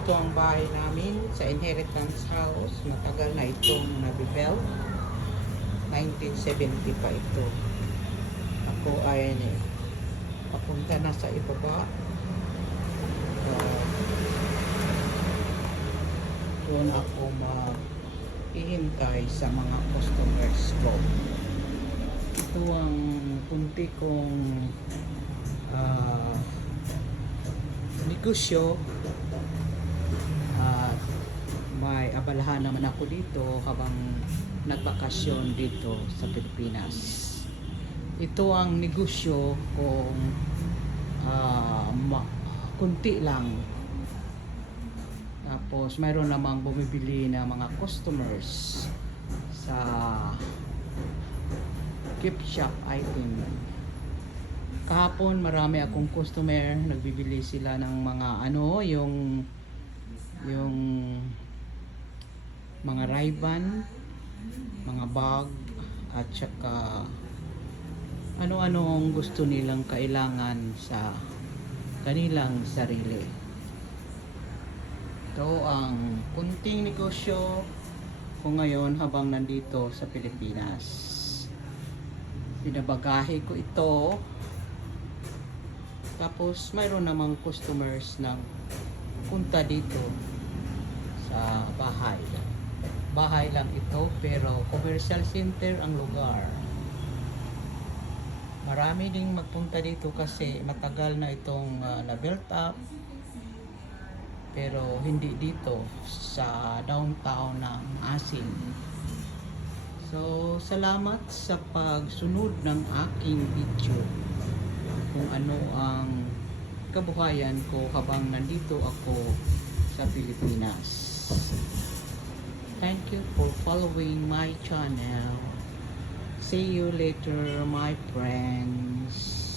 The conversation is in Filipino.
Ito ang bahay namin sa inheritance house. Matagal na itong nabibuild. 1970 pa ito. Ako ay papunta na sa ibaba. Doon ako maghihintay sa mga customers ko. Ito ang punti kong negosyo. At may abalahan naman ako dito habang nagbakasyon dito sa Pilipinas. Ito ang negosyo kung kunti lang. Tapos mayroon namang bumibili na mga customers sa gift shop item. Kahapon marami akong customer, nagbibili sila ng mga yung mga Ray-Ban, mga bag, at saka ano-anong gusto nilang kailangan sa kanilang sarili. Ito ang kunting negosyo ko ngayon habang nandito sa Pilipinas. Binabagahe ko ito. Tapos mayroon namang customers na punta dito sa bahay. Bahay lang ito pero commercial center ang lugar. Marami ding magpunta dito kasi matagal na itong na-built up. Pero hindi dito sa downtown ng Asin. So, salamat sa pagsunod ng aking video kung ano ang kabuhayan ko habang nandito ako sa Pilipinas. Thank you for following my channel. See you later, my friends.